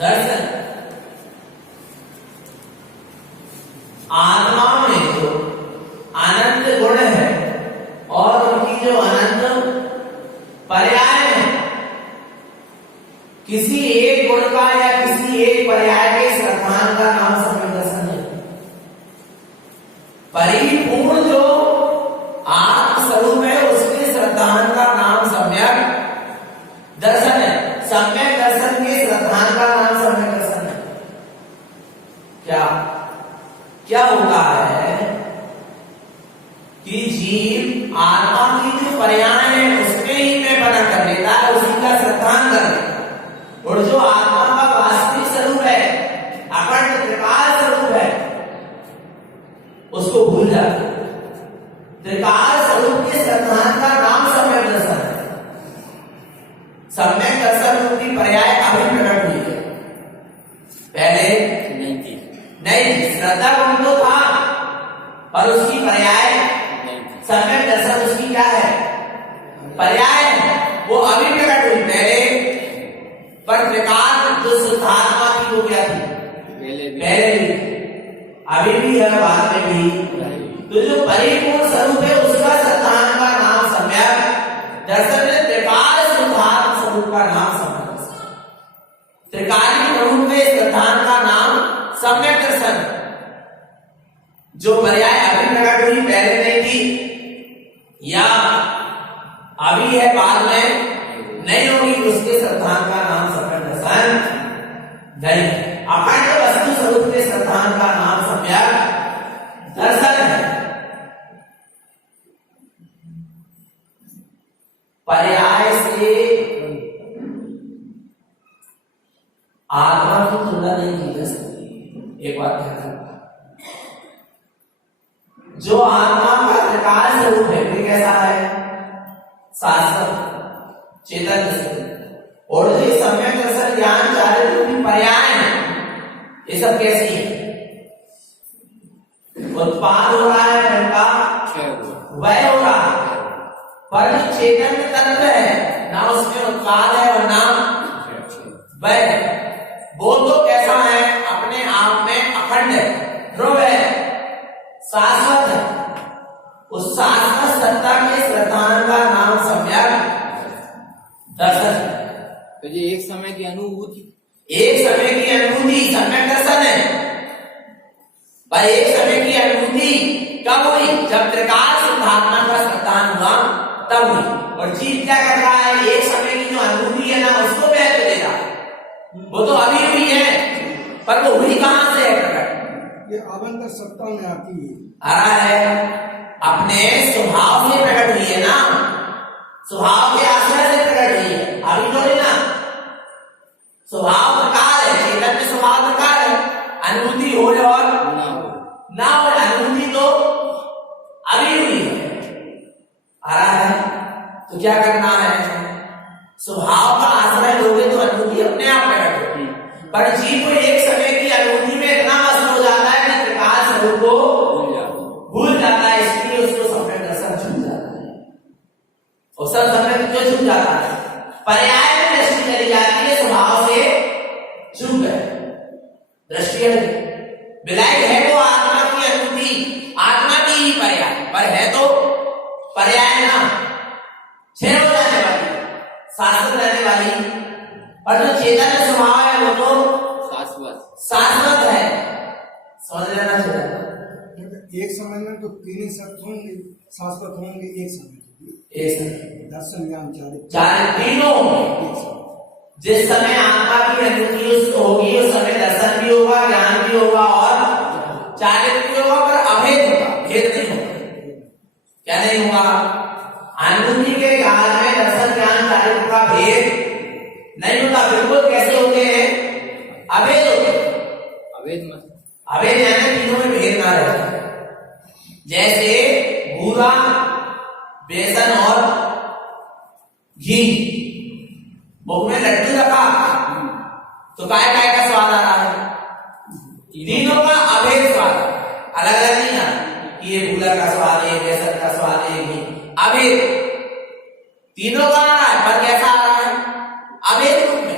दर्शन आत्मा में जो अनंत गुण है और उनकी जो अनंत पर्याय है, किसी एक गुण का या किसी एक पर्याय के स्थान का नाम सम्यक दर्शन है। परिपूर्ण जो आत्म स्वरूप है उसके श्रद्धान का नाम सम्यक दर्शन है। सम्यक दर्शन के श्रद्धान का नाम सम्यक दर्शन है। क्या होता है कि जीव आत्मा की जो पर्याय है उसमें ही मैं बना कर लेता है, उसी का श्रद्धान कर लेता है। और जो आत्मा का वास्तविक स्वरूप है, अखंड त्रिकाल स्वरूप है, उसको भूल जाता है। त्रिकाल स्वरूप के श्रद्धान का नाम सम्यक दर्शन है। सम्यक दर्शन रूपी पर्याय अभी प्रकट हुई है, पहले नहीं थी। श्रद्धा गुण तो था और उसकी पर्याय सम्यक दर्शन उसकी क्या है, पर्याय है, वो अभी प्रकट हुई। पहले पर त्रिकाल जो शुद्धात्मा की वो क्या थी, पहले भी, अभी भी है, बाद में भी। तो जो परिपूर्ण स्वरूप है उसका श्रद्धान का नाम सम्यक दर्शन है। त्रिकाल शुद्धात्म स्वरूप का नाम सम्यक दर्शन। त्रिकालीन रूप में श्रद्धान का नाम सम्यक दर्शन। जो पर्याय अभी प्रकट हुई, पहले नहीं थी या अभी है, बाद में नहीं होगी, उसके श्रद्धान का नाम सम्यक दर्शन नहीं। अखंड वस्तु स्वरूप के श्रद्धान का नाम सम्यक दर्शन है। पर्याय से आत्मा की तुलना नहीं की जा सकती। एक बात ध्यान रखना, जो आत्मा का त्रिकाल स्वरूप है वो कैसा है, शाश्वत चेतन स्वरूप। और जो सम्यक दर्शन ज्ञान चारित्र रूपी पर्याय है, ये सब कैसी है, उत्पाद हो रहा है, घंटा वह हो रहा है, पर जो चेतन तत्व है ना उसमें उत्पाद है और ना वह, वो तो कैसा है, अपने आप में अखंड है, ध्रुव है, शाश्वत है। उस शाश्वत सत्ता के श्रद्धान का नाम सम्यक दर्शन है। तो ये एक समय की अनुभूति, एक समय की अनुभूति सम्यक दर्शन है। पर एक समय की अनुभूति कब हुई, जब त्रिकाल शुद्धात्मा का श्रद्धान हुआ तब हुई। और जीव क्या कर रहा है, एक समय की जो अनुभूति है ना उसको व्यक्त दे रहा है, वो तो अभी हुई है, पर वो हुई कहां से है प्रकट, ये आवंतर सत्ता में आती है, आ रहा है, अपने स्वभाव से प्रकट हुई है ना, स्वभाव के आश्रय से प्रकट हुई है, अभी थोड़ी ना। स्वभाव प्रकार है, चेतन में स्वभाव प्रकार है, अनुभूति हो और ना हो, अनुभूति तो अभी हुई है, आ रहा है। तो क्या करना है, स्वभाव का आश्रय लोगे तो अनुभूति अपने आप प्रकट होगी। पर जीव को एक समय की अनुभूति में इतना मस्त हो जाता है कि त्रिकाल स्वरूप को भूल जाता है, इसलिए उसको सम्यक दर्शन छूट जाता है। और सब सम्यक क्यों छूट जाता है, पर्याय में दृष्टि चली जाती है, स्वभाव से चूक गए, दृष्टि विलायक है वो आत्मा की अनुभूति, आत्मा की ही पर्याय, पर है तो पर्याय ना, क्षय हो जाने वाली, शाश्वत रहने वाली। और जो चेतन स्वभाव है वो तो शाश्वत है, समझ लेना चाहिए। एक समय में तो तीन सत्य होंगे, शाश्वत होंगे, एक समय दर्शन ज्ञान चार तीनों होंगे। जिस समय आत्मा की अनुभूति होगी उस समय दर्शन भी होगा, ज्ञान भी होगा और चारित्र भी होगा, पर अभेद होगा, भेद नहीं होगा। क्या नहीं होगा, अनुभूति के काल में दर्शन ज्ञान चारित्र का भेद नहीं होता। बिल्कुल कैसे होते हैं, अभेद होते हैं। अभेद यानी तीनों में भेद ना रहे। जैसे भूरा, बेसन और घी, मुख में लड्डू रखा तो काय काय का स्वाद आ रहा है, तीनों का अभेद स्वाद, अलग अलग नहीं आ, कि ये भूरा का स्वाद है, बेसन का स्वाद है, घी, अभेद तीनों का आ रहा है, पर कैसा आ रहा है, अभेद रूप में।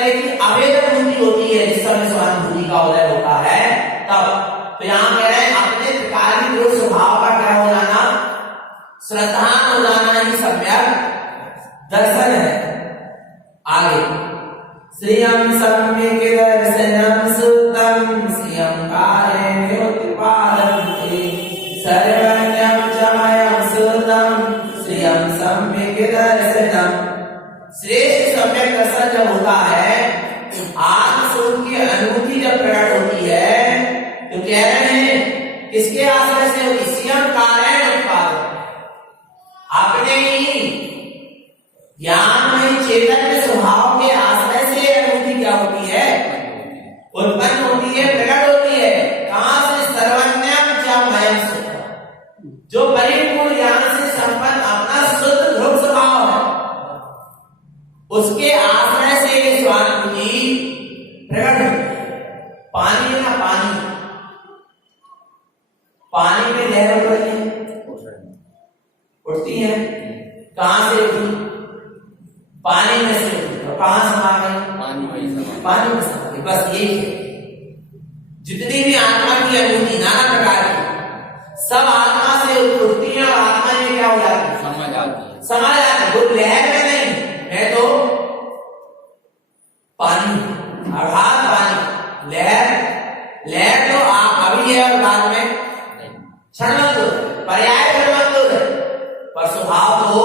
तरह की अवैध अनुभूति होती है जिस समय स्वानुभूति का उदय होता है तब। तो यहाँ कह रहे हैं अपने त्रिकाली दृढ़ स्वभाव का क्या हो जाना, श्रद्धान हो जाना ही सम्यक दर्शन है। आगे श्रियम सम्यक दर्शनम सुतम श्रियम कार्यन्योत्पादं सर्वज्ञं च मयं सुतम श्रियम सम्यक दर्शनम। श्रेष्ठ सम्यक दर्शन जब होता है, आत्म स्वरूप की अनुभूति जब प्रकट होती है, तो कह रहे हैं किसके आश्रय से होती, स्वयं कारण उत्पादन, अपने ही ज्ञान में चेतन स्वभाव के आश्रय से अनुभूति क्या होती है, उत्पन्न होती है, प्रकट होती है। कहां से, सर्वज्ञम च मयं सुतम, जो परिपूर्ण ज्ञान से संपन्न अपना शुद्ध ध्रुव स्वभाव है, उसके आश्रय से ये स्वानुभूति प्रकट होती है। पानी है ना, पानी में लहर उठती है, कहां से उठी, पानी में से उठी, तो कहां समा गई, पानी में समा गई। बस यही है। जितनी भी आत्मा की अनुभूति नाना प्रकार की, सब आत्मा से उठती है और आत्मा में क्या हो जाती है, समा जाती है। वो लहर में नहीं, मैं तो पानी अर्थात पानी, लहर तो आप अभी है और बाद में क्षणभंगुर, पर्याय क्षणभंगुर है, पर स्वभाव तो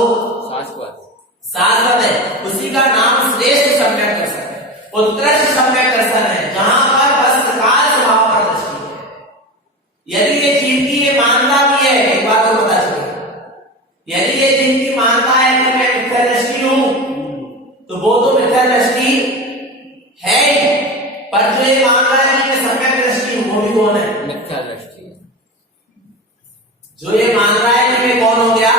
शाश्वत है। उसी का नाम श्रेष्ठ सम्यक दर्शन है, उत्कृष्ट सम्यक दर्शन है, जहां पर बस काल स्वभाव पर दृष्टि है। यदि ये जीव की ये मानता भी है, एक बात तो पता चले, यदि ये जीव की मानता है कि मैं मिथ्या दृष्टि हूं, तो वो तो मिथ्या दृष्टि है ही, पर जो ये मान रहा है कि मैं सम्यक दृष्टि हूं, वो भी कौन है, मिथ्या दृष्टि। जो ये मान रहा है कि मैं कौन हो गया,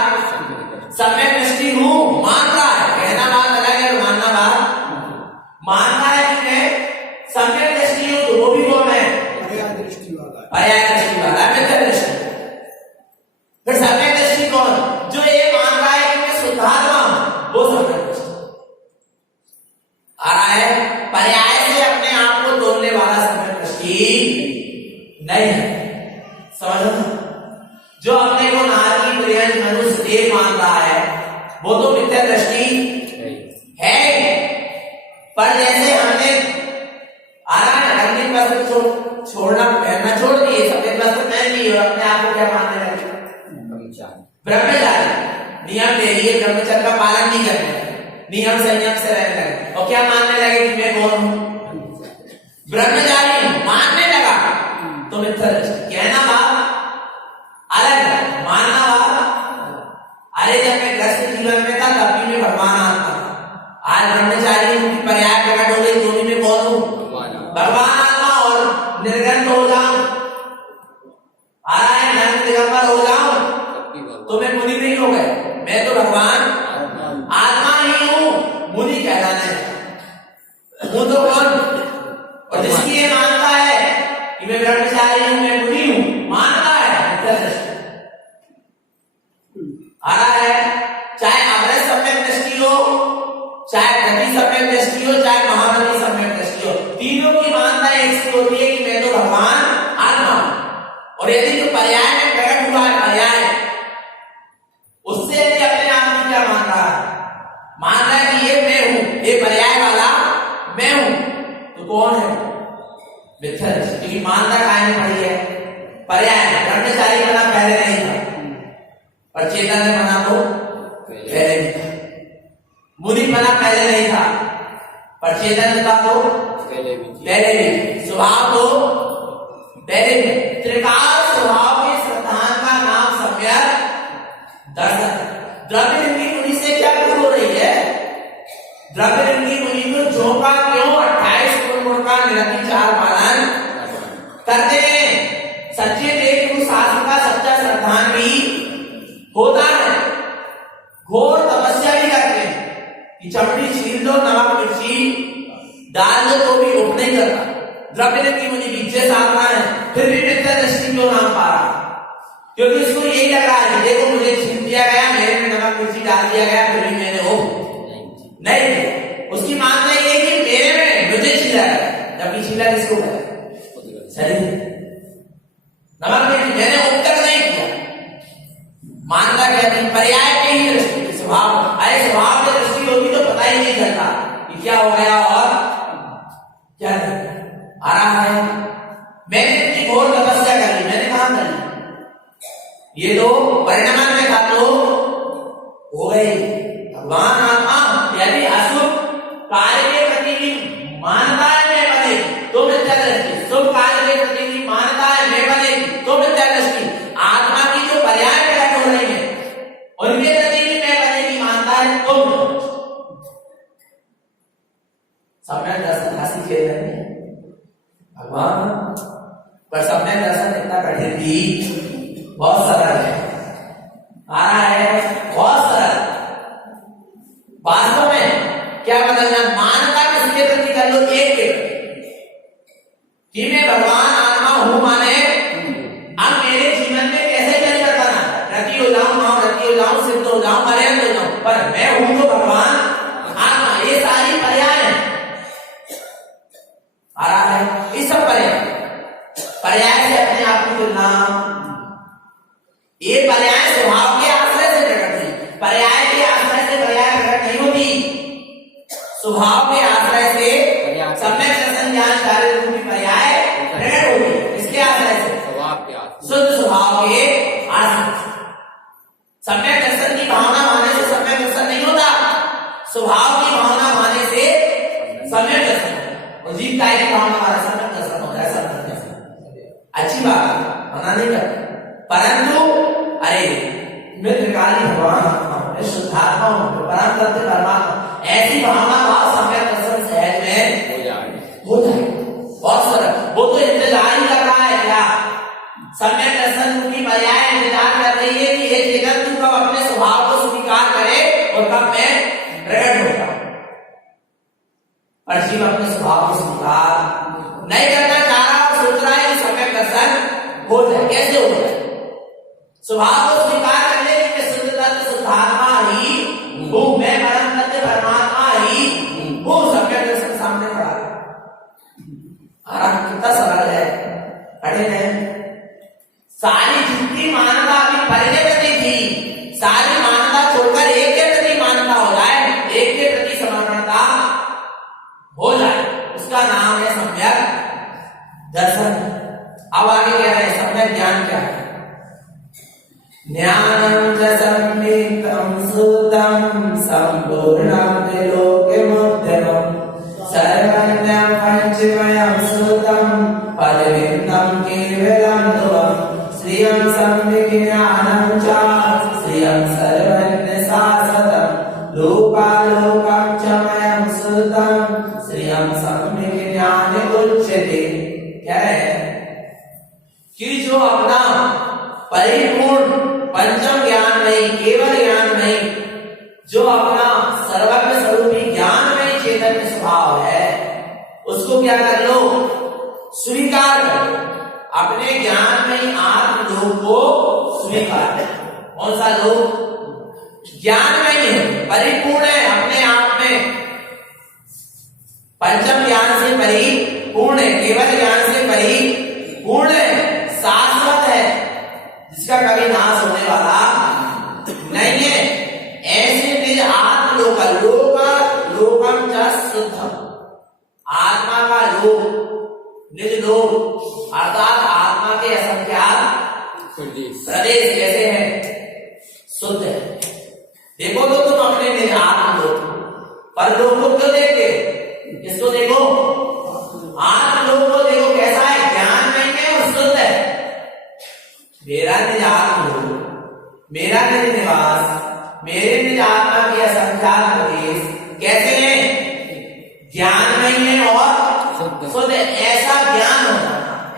सम्यक दृष्टि हूं, मान रहा है, कहना बात अलग है और मानना बात। मान रहा है कि मैं सम्यक दृष्टि हूं, तो वो भी कौन है, पर्याय दृष्टि वाला, मिथ्या दृष्टि। फिर सम्यक दृष्टि कौन, जो ये मान रहा है कि मैं शुद्धात्मा हूं, वो सम्यक दृष्टि आ रहा है। पर्याय से अपने आप को तोड़ने वाला सम्यक दृष्टि नहीं है, समझ। जो अपने को नारी प्रियंज मनुष्य देव मान रहा है, वो तो मिथ्या दृष्टि है। पर जैसे हमने रंगीन वस्त्र छोड़ना, पहनना छोड़ दिए, सफेद वस्त्र पहन लिए और अपने आप को क्या मानने लगे, ब्रह्मचारी, नियम ले लिए, ब्रह्मचर्य का पालन नहीं करने लगे, नियम संयम से रहने लगे, और क्या मानने लगे कि मैं कौन हूं, ब्रह्मचारी मानने लगा, तो मिथ्या दृष्टि। कहना बात अलग है, मानना बात। अरे जब मैं ग्रस्त जीवन में था तब भी मैं भगवान आत्मा था, आज ब्रह्मचारी की पर्याय प्रकट हो गई, तो भी मैं कौन हूं, भगवान आत्मा, और निर्गंध हो जाऊं, आ रहा है नर्क दिगंबर हो जाऊं, तो मैं मुनि नहीं हो गए, मैं तो भगवान आत्मा ही हूं, मुनि कहलाना है। वो तो कौन, और जिसकी ये मानता है कि मैं ब्रह्मचारी हूं, मैं मुनि हूं, मानता है, आ रहा है। चाहे अवैध सम्यक दृष्टि हो, चाहे गति सम्यक दृष्टि हो, चाहे महागति सम्यक दृष्टि हो, तीनों की मानता एक सी होती है कि मैं तो भगवान आत्मा। और यदि जो पर्याय में प्रकट हुआ है, पर्याय उससे यदि अपने आप में क्या मान रहा है, मान रहा है कि ये मैं हूं, ये पर्याय वाला मैं हूं, तो कौन है, मिथ्या दृष्टि। क्योंकि मानता काहे में पड़ी है, पर्याय। ब्रह्मचारी बना पहले नहीं था, पर चेतन ने बना तो पहले भी था, मुनि बना पहले नहीं था, पर चेतन था तो पहले भी, स्वभाव तो पहले भी। त्रिकाल स्वभाव के श्रद्धान का नाम सम्यक दर्शन। द्रव्यलिंगी मुनि से क्या भूल हो रही है, द्रव्यलिंगी मुनि को झोंका क्यों, 28 गुण का निरतिचार पालन करते हैं। सच्चे देव शास्त्र का सच्चा श्रद्धान भी होता है, घोर तपस्या भी करते हैं कि चमड़ी छील दो, नमक मिर्ची डाल दो, तो भी उठ नहीं करता। द्रव्यलिंगी मुनि बीचे साधना है, फिर भी मिथ्या दृष्टि क्यों नाम पा रहा, क्योंकि इसको यही लग रहा है कि देखो मुझे छीन दिया गया, मेरे में नमक मिर्ची डाल दिया गया, फिर भी मैंने वो नहीं। उसकी मानना ये कि मेरे में किसको कहते हैं? शरीर। नंबर में मैंने उत्तर नहीं किया। मानता कहते हैं पर्याय की ही दृष्टि, स्वभाव। अरे स्वभाव की दृष्टि होगी तो पता ही नहीं चलता कि क्या हो गया और क्या नहीं आ रहा है। मैंने इतनी घोर तपस्या करी, मैंने कहा करी, ये तो परिणाम में था तो हो गई। भगवान आत्मा यदि अशुभ कार्य के प्रति भी मानता है मैं बने तो मिथ्या दृष्टि, शुभ कार्य के प्रति भी मानता है मैं बने तो मिथ्या दृष्टि। आत्मा की जो पर्याय प्रकट हो रही है उनके प्रति भी मैं बनेगी मानता है तो सम्यक दर्शन हासिल किए जाएंगे भगवान। पर सम्यक दर्शन इतना कठिन भी बहुत सरल है, आ रहा है बहुत सरल। वास्तव में क्या बदलना, मानता किसके प्रति कर लो, एक के प्रति कि मैं भगवान आत्मा हूं, माने अब मेरे जीवन में कैसे परिवर्तन आना, रति हो जाऊं सिद्ध हो जाऊं मर्याद हो जाऊं, पर मैं हूं तो भगवान आत्मा। ये सारी पर्याय है, आ रहा है इस सब पर्याय से अपने आप की तुलना। ये पर्याय स्वभाव के आश्रय से प्रकट हुई, पर्याय के आश्रय से पर्याय प्रकट नहीं होती, स्वभाव के आश्रय से सम्यक दर्शन ज्ञान कार्य रूपी पर्याय प्रकट होगी। इसके आश्रय से स्वभाव के आश्रय, शुद्ध स्वभाव के आश्रय। सम्यक दर्शन की भावना माने से सम्यक दर्शन नहीं होता, स्वभाव की भावना माने से सम्यक दर्शन होता है। और जीव काय की भावना माने सम्यक दर्शन होता है। सम्यक दर्शन अच्छी बात है, मना नहीं करते, परंतु अरे मैं त्रिकाली भगवान आत्मा हूं, मैं शुद्धात्मा हूं, मैं परम तत्व परमात्मा, ऐसी भावना भाव सम्यक दर्शन सहज में हो जाए बहुत सरल। वो तो इंतजार ही कर रहा है, क्या सम्यक दर्शन की पर्याय इंतजार कर रही है कि एक जगत तू कब अपने स्वभाव को स्वीकार करे और कब मैं प्रकट होगा। पर जीव अपने स्वभाव को स्वीकार नहीं करना चाह रहा और सोच रहा है कि सम्यक दर्शन हो जाए। कैसे हो जाए? स्वभाव को स्वीकार करने की मैं शुद्ध तत्व शुद्धात्मा ही हूं, मैं परम तत्व परमात्मा ही हूं, सम्यक दर्शन सामने पड़ा है। कितना सरल है, कठिन है। सारी जितनी मानता अभी परे के प्रति थी, सारी मानता छोड़कर एक के प्रति मानता हो जाए, एक के प्रति समर्पणता हो जाए, उसका नाम है सम्यक दर्शन। अब आगे कह रहे हैं सम्यक ज्ञान क्या है? ज्ञानम च सम्यक्तं सुतं संपूर्णं त्रिलोक्यमुत्तमं सर्वज्ञं पंचमयं सुतं पदविन्दं केवलं ध्रुवं श्रियं सम्यक् ज्ञानं च श्रियं सर्वज्ञ शाश्वतं लोकालोकं च मयं सुतं श्रियं सम्यक् ज्ञान उच्यते। क्या है कि जो अपना परिपूर्ण पंचम ज्ञान नहीं, केवल ज्ञान नहीं, जो अपना सर्वज्ञ स्वरूपी ज्ञान में चैतन्य स्वभाव है, उसको क्या कर लो, स्वीकार कर लो। अपने ज्ञान में आत्म लोक को स्वीकार कर। कौन सा लोक? ज्ञान में ही है, परिपूर्ण है अपने आप में, पंचम ज्ञान से परिपूर्ण है, केवल ज्ञान से परिपूर्ण है, शाश्वत है, जिसका कभी नाश होने वाला नहीं है। ऐसे निज आत्म लोकम च शुद्धम, आत्मा का लोक, निज लोक अर्थात आत्मा के असंख्यात प्रदेश कैसे हैं? शुद्ध है। देखो तो तुम अपने निज आत्म लोक, पर लोक को क्यों देखते? किसको देखो? आत्म लोक को देखो, कैसा है? ज्ञान नहीं है और शुद्ध है। मेरा निज आत्म लोक, मेरा निज निवास, मेरे निज आत्मा के असंख्यात प्रदेश कैसे हैं? ज्ञान नहीं है और शुद्ध है। ऐसा ज्ञान होना,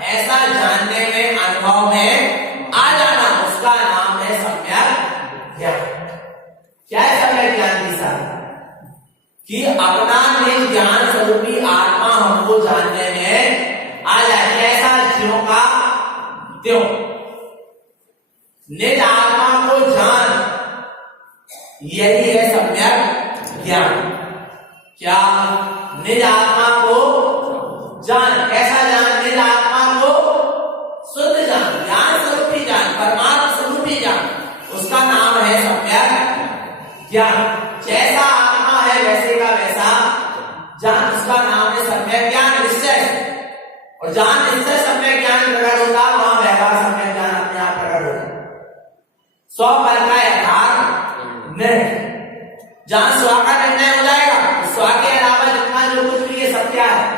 ऐसा जानने में, अनुभव में आ जाना, उसका नाम है सम्यक ज्ञान। क्या है सम्यक ज्ञान की साथ? कि अपना निज ज्ञान स्वरूपी आत्मा हमको जानने में आ जाए। ऐसा ज्यों का त्यों, निज आत्मा को जान, यही है सम्यक ज्ञान। क्या? निज आत्मा को जान। कैसा ज्ञान। जैसा आत्मा है वैसे का वैसा ज्ञान, उसका नाम है सम्यक ज्ञान, निश्चय। और जहां निश्चय सम्यक ज्ञान प्रकट होता है वहां व्यवहार सम्यक ज्ञान अपने आप प्रकट होता है। स्व पर का यथार्थ नहीं। जहां स्व का निर्णय हो जाएगा, स्व के अलावा जितना जो कुछ भी ये सब क्या है,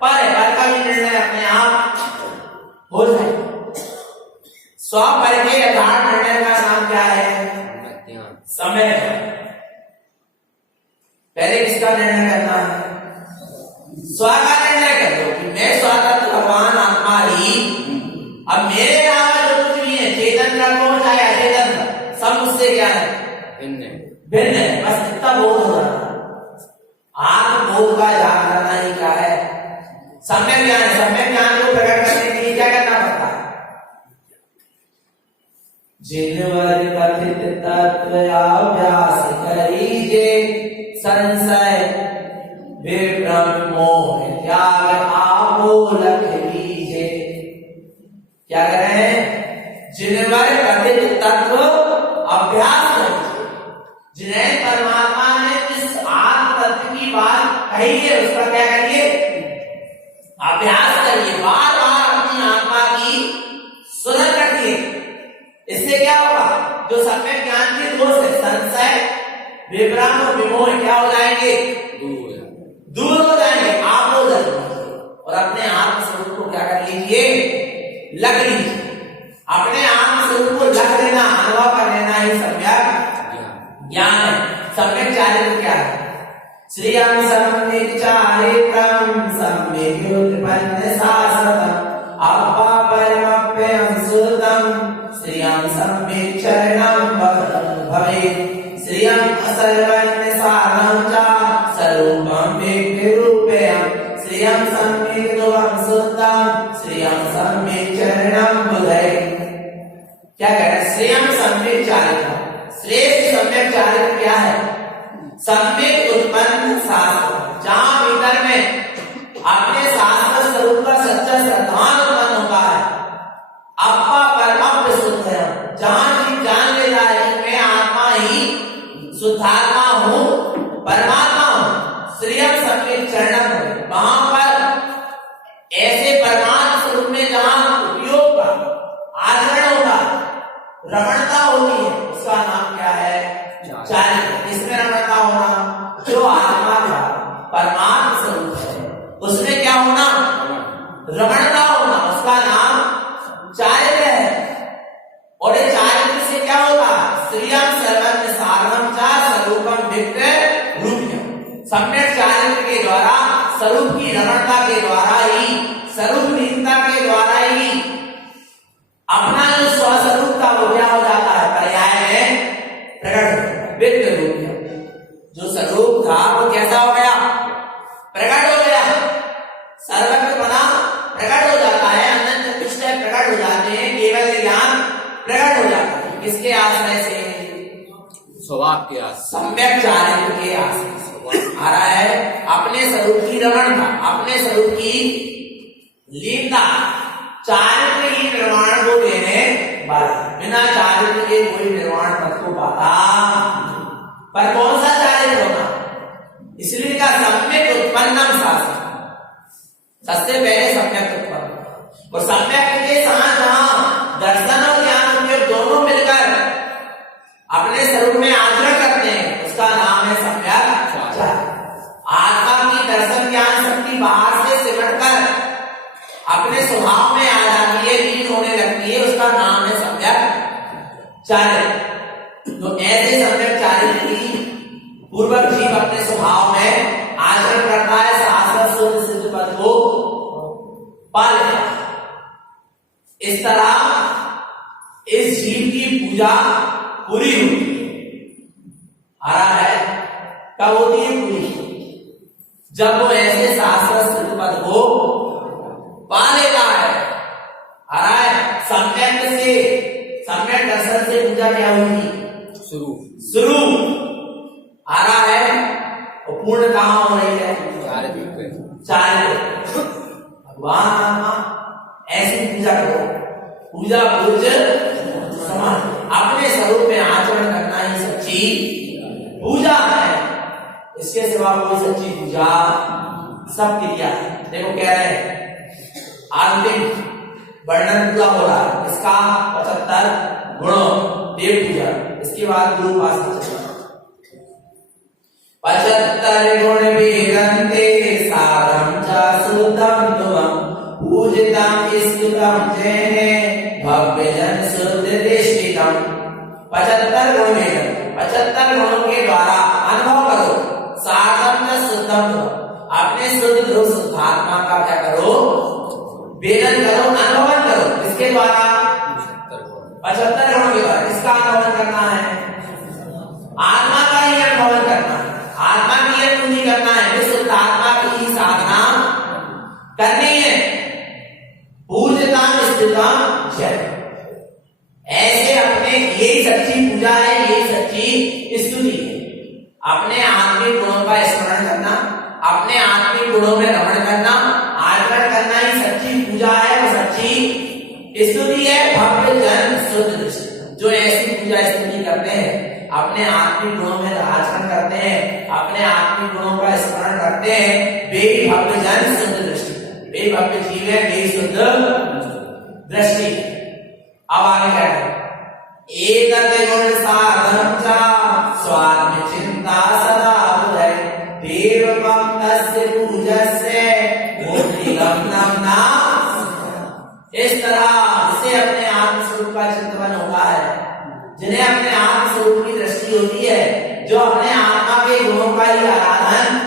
पर है, पर का भी निर्णय अपने आप हो जाएगा। स्व पर के यथार्थ निर्णय का नाम क्या है? समय। पहले किसका निर्णय करना है? स्व का निर्णय कर दो कि मैं स्वतंत्र भगवान आत्मा ही, अब मेरे अलावा जो कुछ भी है, चेतन को चाहे अचेतन, सब मुझसे क्या है? भिन्न है। बस इतना बोध हो रहा है। आत्मबोध का जागरना ही क्या है? सम्यक ज्ञान है। सम्यक ज्ञान को प्रकट करने के लिए क्या करना पड़ता है? जिनवर कथित तत्व अभ्यास करीजे, संशय विभ्रम मोह त्याग आपो लख लीजे। क्या कह रहे हैं? जिनवर कथित तत्व अभ्यास करीजे, जिन्हें परमात्मा ने जिस आत्म तत्व की बात कही है उसका क्या करिए? अभ्यास करिए, बार बार अपनी आत्मा की सुधर करिए। इससे क्या होगा? जो सम्यक ज्ञान के दोष है, संशय विभ्रम और विमोह क्या हो जाएंगे? दूर हो जाएंगे। आप हो जाएंगे और अपने आत्म स्वरूप को क्या कर लीजिए? लग लीजिए। अपने आत्म स्वरूप को लग लेना, अनुभव कर लेना ही सम्यक ज्ञान है। सम्यक चारित्र क्या है? श्रियं सम्यक् चारित्रं सम्यक् उत्पन्न शाश्वतम् अप्पा परमप्यं सुतम् श्रियं सम्यक् चरणं भवेत् श्रियं असर्वज्ञ सारं च स्वरूपं व्यक्तिरूपेयं श्रियं सम्यक् ध्रुवं सुतम् श्रियं सम्यक् चरणं बुधैः। क्या कह रहे हैं? श्रियं सम्यक् चारित्रं, श्रेष्ठ सम्यक चारित्र क्या है? सम्यक उत्पन्न शास्त्र, जहां भीतर में अपने शास्त्र स्वरूप का सच्चा श्रद्धान उत्पन्न होता है। अप्पा परमप्य शुद्ध है, जहां जीव जान लेता है कि मैं आत्मा ही शुद्धात्मा हूं, परमात्मा हूं। श्रियम सम्यक चरणम, वहां पर ऐसे परमात्मा स्वरूप में जहां उपयोग का आचरण होता है, रमणता होती है, उसका नाम क्या है? चारित्र। इसमें रमणता होना, जो आत्मा का परमात्मा स्वरूप है उसमें क्या होना? रमणता होना, उसका नाम चारित्र है। और ये चारित्र से क्या होगा? श्रियं सर्वज्ञ सारं च स्वरूपं व्यक्त रूपम्। सम्यक चारित्र के द्वारा, स्वरूप की रमणता के द्वारा ही, स्वरूप लीनता के द्वारा ही अपना जो स्वस्वरूप था वो क्या हो जाता है? पर्याय में प्रकट व्यक्त रूप। जो स्वरूप था वो कैसा हो गया? प्रकट हो गया। सर्वज्ञ बना प्रकट हो जाता है, अनंत निश्चय प्रकट हो जाते हैं, केवल ज्ञान प्रकट हो जाता है। किसके आश्रय से? स्वभाव के आश्रय, सम्यक चारित्र के आश्रय से आ रहा है। अपने स्वरूप की रमणता, अपने स्वरूप की लीनता, चारित्र ही निर्माण को देने वाला। बिना चारित्र के कोई निर्माण पद को पाता, पर कौन सा चारित्र होगा? इसलिए का सम्यक उत्पन्नम शास्त्र, सबसे पहले सम्यक उत्पन्न। और सम्यक के साथ जहां दर्शन और ज्ञान उपयोग दोनों मिलकर अपने स्वरूप में आचरण करते हैं, उसका नाम है सम्यक चारित्र। आत्मा की दर्शन ज्ञान शक्ति बाहर से सिमट कर अपने स्वभाव में आ जाती है, लीन होने लगती है, उसका नाम है सम्यक चारित्र। तो ऐसे सम्यक चारित्र की पूर्वक जीव अपने स्वभाव में आचरण करता है, शास्त्र शुद्ध सिद्ध पद को पा लेता है। इस तरह इस जीव की पूजा पूरी होती है। आ रहा है कब होती है पूरी? जब वो ऐसे शास्त्र सिद्ध पद को पा लेता है। आ रहा है सम्यक से, सम्यक दर्शन से पूजा क्या होगी? शुरू। आ रहा है और पूर्ण कहां हो रही है? चारित्र। भगवान आत्मा ऐसी पूजा करो, पूजा पूज समान, अपने स्वरूप में आचरण करना ही सच्ची पूजा है, इसके सिवा कोई सच्ची पूजा सब क्रिया है। देखो कह रहे हैं अंतिम वर्णन पूरा हो रहा है इसका 75 गुणों देव पूजा, इसके बाद गुरु उपासना चल रहा है। 75 गुण वेदन्ते सारं च सुतम तुम पूजितम स्तुतम जैने भव्य जन शुद्ध दृष्टितम। 75 गुण वेदन, 75 गुणों के द्वारा अनुभव करो। सारं च सुतम तुम, अपने शुद्ध ध्रुव शुद्धात्मा का क्या करो, वेदन करो, अनुभव करो। इसके द्वारा 75 गुणों के द्वारा इसका अनुभव करना है, आत्मा का ही अनुभव करना है, आत्मा की अनुभूति करना है, शुद्ध आत्मा की ही साधना करनी है। पूजता स्तुता जय, ऐसे अपने यही सच्ची पूजा है, यही सच्ची स्तुति है। अपने आत्मिक गुणों का स्मरण करना, अपने आत्मिक गुणों में रमण करना, आचरण करना ही सच्ची पूजा है, वो सच्ची स्तुति है। भव्य जन शुद्ध दृष्टि, जो ऐसी पूजा स्तुति करते हैं, अपने आत्मिक गुणों में आचरण करते हैं, अपने आत्मिक गुणों का स्मरण करते हैं, वे ही भव्य जन शुद्ध दृष्टि, वे भव्य जीव है, वे शुद्ध दृष्टि। अब आगे क्या है, एक गुण साधन चा स्वात्म चिंता सदा बुधै देव भक्तस्य पूजस्य मुक्ति गमनम ना। इस तरह से अपने आत्मस्वरूप का चिंतन होता है, जिन्हें अपने आत्मस्वरूप की दृष्टि होती है, जो अपने आत्मा के गुणों का ही आराधन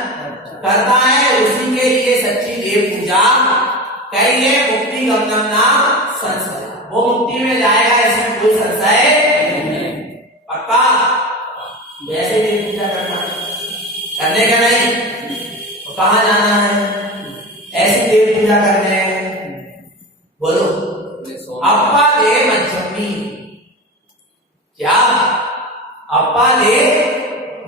करता है, उसी के लिए सच्ची देव पूजा कहिए। मुक्ति गमनम ना संशय, वो मुक्ति में जाएगा, इसमें कोई संशय नहीं, पक्का। जैसे देव पूजा करने का नहीं, तो कहां जाना है ऐसी देव पूजा करने? बोलो, अप्पा दे मध्यमी, क्या अप्पा दे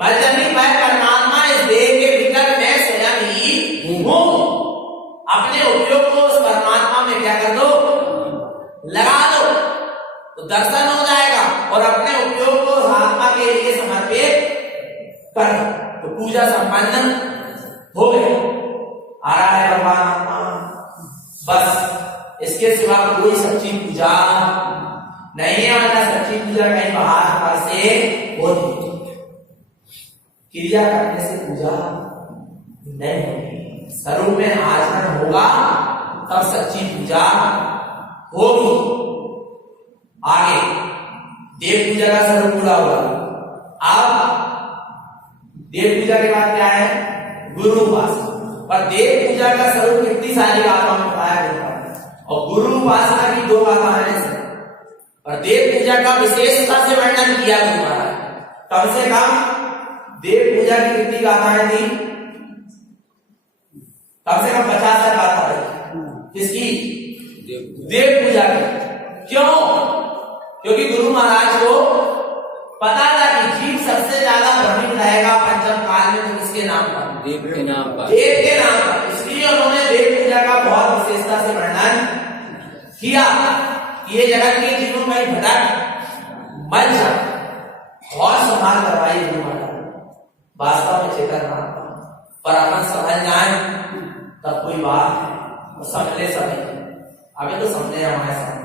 मध्यमी? मैं परमात्मा इस देह के भीतर मैं स्वयं ही हूं। अपने उपयोग को उस परमात्मा में क्या कर दो, लगा दो, तो दर्शन हो जाएगा, और अपने उपयोग को उस आत्मा के लिए समर्पित कर दो, तो पूजा संपन्न हो गई। आ रहा है भगवान आत्मा, बस इसके सिवा कोई सच्ची पूजा नहीं है, वरना सच्ची पूजा कहीं बाहर से होती, क्रिया करने से पूजा नहीं होगी। स्वरूप में आचरण होगा तब सच्ची पूजा होगी। आगे देव पूजा का स्वरूप पूरा होगा। अब देव पूजा के बाद क्या है, गुरु उपासना। पर देव पूजा का स्वरूप कितनी सारी बातों में बताया गया, और गुरु उपासना की 2 बातें हैं, और देव पूजा का विशेषता से वर्णन किया गुरु महाराज। कम से कम देव पूजा की कितनी गाथाएं थी, कम से कम 50 गाथाएं। किसकी? देव पूजा की। क्यों? क्योंकि गुरु महाराज को पता था कि जीव सबसे ज्यादा भ्रमित रहेगा पंचम काल में, तो किसके नाम पर? देव के नाम पर, देव के नाम पर। इसलिए उन्होंने देव पूजा का बहुत विशेषता से वर्णन किया कि ये जगत के जीवों में भटक मत जाए, और संभाल करवाइए गुरु महाराज। वास्तव में चेतन मानता, पर अपन समझ जाए तब कोई बात है, तो समझे सभी, अभी तो समझे हमारे साथ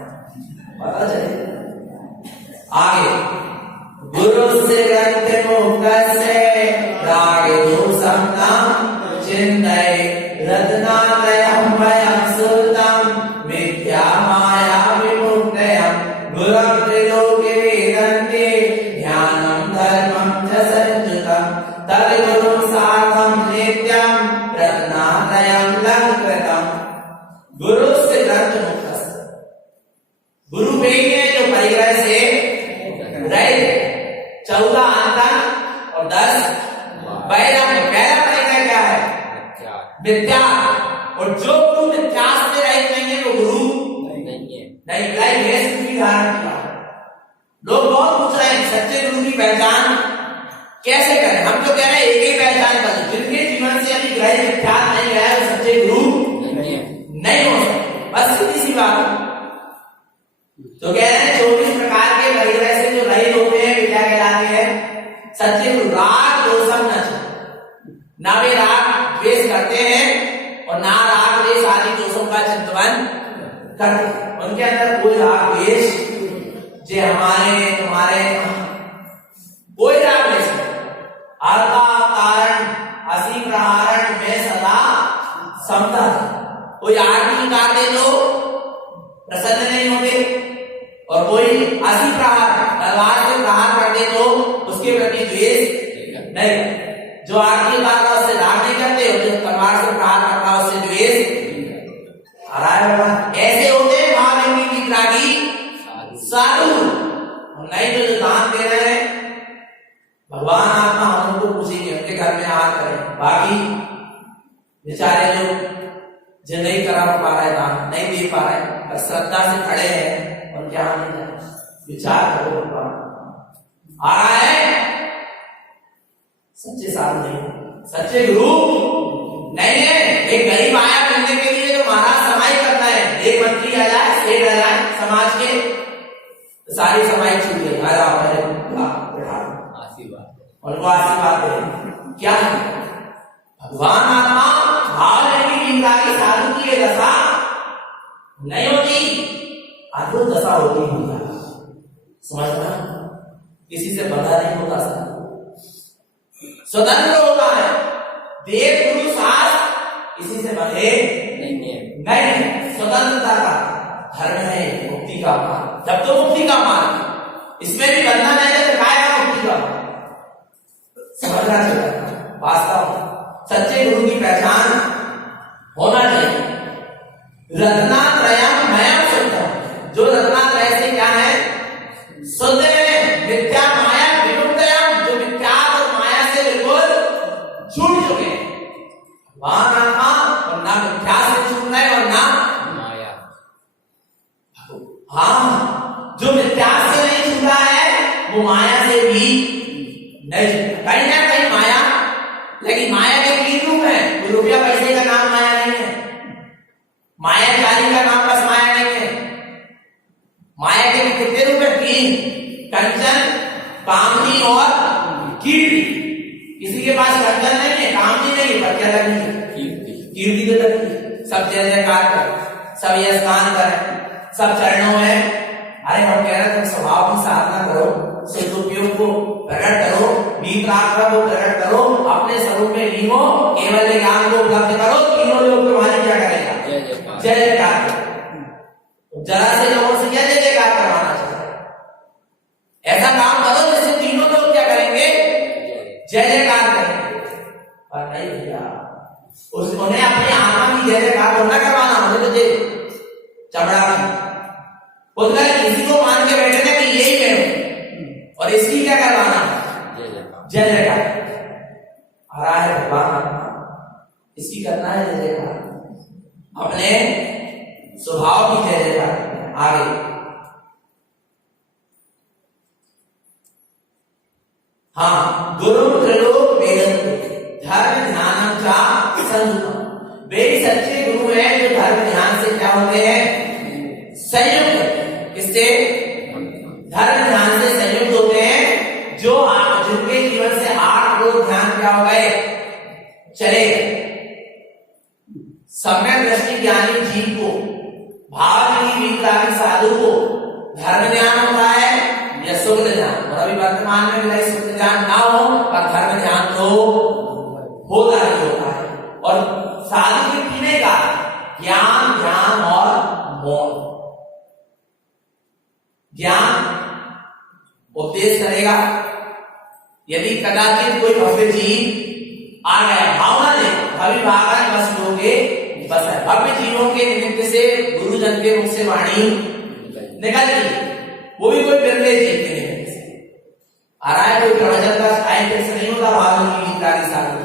पता चले। आगे गुरु से ग्रंथ मुक्त से राग दोषम चिंतय रत्नात्रयं वयं सुतम मिथ्या माया विमुक्तयं गुरुं त्रिलोके वेदन्ते ध्यानं धर्मं च संयुतं तद्गुरुं सार्धं नित्यं रत्नात्रयं लंकृतं। गुरु से ग्रंथ मुक्त, गुरु वे हैं जो परिग्रह से रहित, 14 अंतन और 10 बैरम। पहला परिग्रह क्या है? मिथ्या। और जो गुरु मिथ्या से रहित नहीं है वो गुरु नहीं है। नहीं धारण किया। लोग बहुत पूछ रहे हैं सच्चे गुरु की पहचान कैसे करें? हम तो कह रहे हैं एक ही पहचान करें, जिनके जीवन से अभी ग्रह मिथ्या नहीं गया है वो सच्चे गुरु नहीं हो सकते। बस सीधी सी बात। तो कह रहे हैं 24 प्रकार के परिग्रह से जो रहित होते हैं क्या कहलाते हैं? सच्चे गुरु। राग ना वे राग द्वेष करते हैं और ना राग द्वेष आदि दोषों का चिंतन करते हैं। उनके अंदर कोई राग द्वेष जे हमारे तुम्हारे कोई राग द्वेष अर्था कारण असी प्रहारण में सदा समता। कोई आरती उतार दे तो प्रसन्न नहीं होते और कोई असी प्रहार तलवार से प्रहार कर दे तो उसके प्रति द्वेष नहीं। जो आरती उतारता उससे राग नहीं करते और जो तलवार से प्रहार करता उससे द्वेष आ रहा है। ऐसे होते हैं भाव की रागी साधु। नहीं तो जो दान दे रहे हैं भगवान आत्मा हम उनको पूछेंगे, उनके घर में हाथ करें। बाकी बेचारे लोग जो नहीं करा पा रहे दान नहीं दे पा रहे और श्रद्धा से खड़े हैं और क्या विचार करो आ रहा है। सच्चे साधु नहीं, सच्चे गुरु नहीं है। एक गरीब आया मिलने के लिए तो महाराज समाई करता है, एक मंत्री आ जाए सेठ आ जाए समाज के तो सारी समाई छूट गई। उनको आशीर्वाद दे क्या भगवान आत्मा भाव की साधु की ये दशा नहीं होती, अद्भुत दशा होती है। समझना किसी से बंधा नहीं होता, स्वतंत्र होता है। देव गुरु शास्त्र किसी से बंधे नहीं, स्वतंत्रता का धर्म है, मुक्ति का मार्ग। जब तो मुक्ति का मार्ग इसमें भी बंधना नहीं है तो खाएगा मुक्ति का। समझना चाहिए वास्तव सच्चे गुरु की पहचान होना चाहिए। रत्नात्रयम् मयम् शुद्धम्, जो रत्नात्रय से क्या है शुद्ध है। मिथ्या माया विमुक्तयम्, जो मिथ्या और माया से बिल्कुल छूट चुके हैं। वहां आत्मा और ना मिथ्या से छूटना है और ना माया। हाँ, जो मिथ्या से नहीं छूटा है वो माया से भी नहीं छूटा। कहीं ना कहीं माया लेकिन माया के तीन रूप है। रुपया पैसे का नाम माया नहीं है, माया जाली का नाम बस माया नहीं है। माया के भी कितने रूप है? तीन, कंचन, कामनी और कीर्ति। किसी के पास कंचन नहीं है, कामनी नहीं है, पर क्या लगनी है? कीर्ति तो लगनी है। सब जय जयकार कर, सब ये स्नान करें, सब चरणों में। अरे हम कह रहे थे स्वभाव की साधना करो, सदुपयोग को प्रकट करो, वीतराग को प्रकट करो, अपने स्वरूप में लीन हो, केवल ज्ञान को उपलब्ध करो। तीनों लोग तुम्हारी क्या करेगा? जय जयकार। जरा से लोगों से जय जयकार करवाना चाहिए। ऐसा काम करो जिससे तीनों लोग क्या करेंगे? जय जयकार करेंगे। पर नहीं भैया, उन्हें अपनी आत्मा की जय जयकार न करवाना, मुझे तो चमड़ा किसी को मान के बैठे कि यही मैं हूं और इसकी क्या करवाना? जय जयकार। आ रहा है भगवान, इसकी करना है जय जयकार, अपने स्वभाव की जय जयकार। आगे हाँ, गुरु त्रिलोक वेदंतु धर्म ध्यान चा संयुक्त। वे सच्चे गुरु हैं जो धर्म ध्यान से क्या होते हैं? संयुक्त। किससे? धर्म ध्यान से संयुक्त होते हैं। जो जिनके जीवन से 8 लोग ध्यान क्या हो गए? चले गए। सम्यक दृष्टि ज्ञानी जीव को, भाव की विचारी साधु को धर्म ध्यान होता है या सुख ध्यान। और अभी वर्तमान में मिला सुख ध्यान ना हो पर धर्म ध्यान तो होता ही होता है। और साधु के पीने का ज्ञान, ध्यान और मौन। ज्ञान उपदेश करेगा। यदि कदाचित कोई भव्य जीव आ गया, भावना दे भवि भागन बस लोगे बस है। भव्य जीवों के निमित्त से गुरुजन के मुख से वाणी निकल गई, वो भी कोई बिरले जीव के निमित्त से आ रहा है। कोई प्रवचन का टाइम फिक्स नहीं होता। भाव की गीतकारी साधु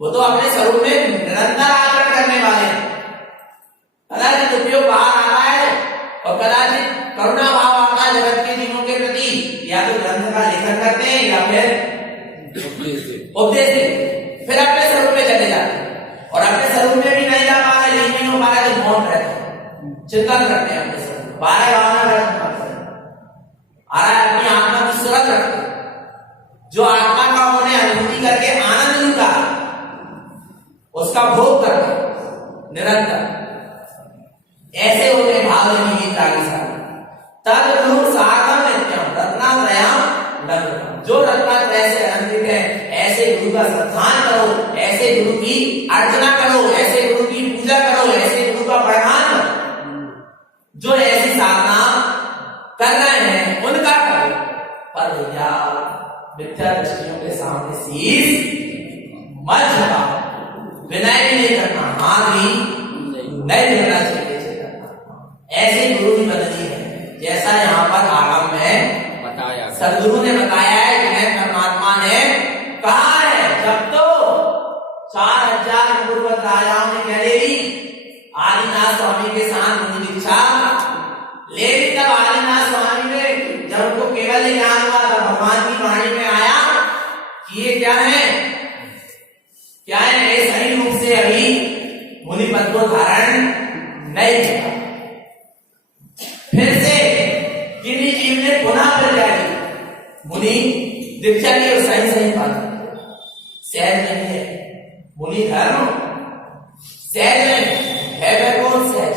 वो तो अपने स्वरूप में निरंतर आचरण करने वाले हैं। कदाचित उपयोग बाहर आता है और कदाचित करुणा भाव आता है जगत के जीवों के प्रति, या तो ग्रंथ का लेखन करते हैं या फिर उपदेश देते, फिर अपने स्वरूप में चले जाते हैं। और अपने स्वरूप में भी नहीं जा पा रहे, नहीं हो पा रहे तो मौन रहते हैं, चिंतन करते हैं अपने स्वरूप। 12 भावना आ रहा है, अपनी आत्मा की सुरत रखते। जो आत्मा का उन्होंने अनुभूति करके आनंद लूटा उसका भोग करना निरंतर, ऐसे होते भाव की तद गुरु सागम नित्यम रत्नात्रयम दंडकम। जो रत्नात्रय से अलंकृत है ऐसे गुरु का सम्मान करो, ऐसे गुरु की अर्चना करो, ऐसे गुरु की पूजा करो, ऐसे गुरु का बड़ान करो। जो ऐसी साधना कर रहे हैं उनका करो, पर भैया मिथ्या दृष्टियों के सामने शीश मत झुकाओ, विनय भी नहीं करना, हाथ भी नहीं धरना चाहिए। ऐसे गुरु की बदली है जैसा यहाँ पर आगम में बताया, सदगुरु ने बताया है कि मैं परमात्मा ने कहा है। जब तो 4000 पूर्वज राजाओं ने कह ली आदिनाथ स्वामी के साथ मुनि दीक्षा ले ली, तब आदिनाथ स्वामी ने जब उनको केवल ज्ञान हुआ तब भगवान की वाणी में आया कि ये क्या है, क्या है, ये सही रूप से अभी मुनि पद को धारण नहीं किया। फिर से किन्हीं जीव ने पुनः प्रजा की मुनि दीक्षा की और सही सही बात सहज नहीं है। मुनि धर्म सहज नहीं है, कौन सहज?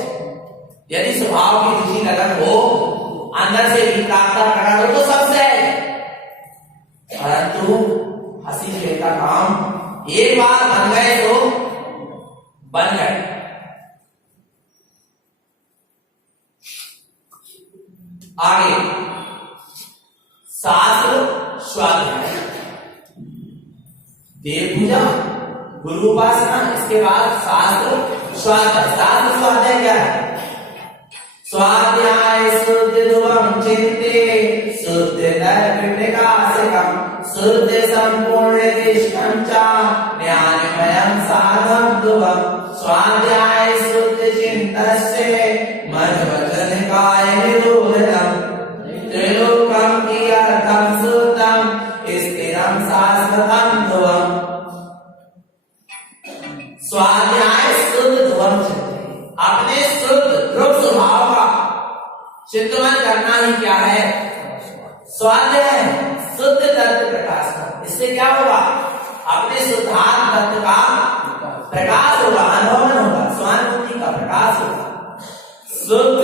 यदि स्वभाव की रुचि लगन हो, अंदर से विकासता प्रकट हो तो सब सहज, परंतु हंसी खेल का काम एक बार बन गए तो बन गए। आगे शास्त्र स्वाध्याय, देव पूजा, गुरु उपासना, इसके बाद शास्त्र स्वाध्याय। शास्त्र स्वाध्याय क्या है? स्वाध्याय शुद्ध ध्रुवम चिंते शुद्ध नैर्विकासिकम शुद्ध संपूर्ण दिष्टं च ज्ञानमयं साधं ध्रुवम। स्वाध्याय शुद्ध चिंतस्य मन वचन काय निरोधनम त्रिलोकम की अर्थम सुतम स्थिरम शाश्वतम ध्रुवम। स्वाध्याय शुद्ध ध्रुवम चिंते, अपने शुद्ध ध्रुव स्वभाव का चिंतन करना ही क्या है? स्वाध्याय शुद्ध तत्व प्रकाश का। इससे क्या होगा? अपने शुद्धात्म तत्व का प्रकाश होगा, अनुभव होगा, स्वानुभूति का प्रकाश होगा। शुद्ध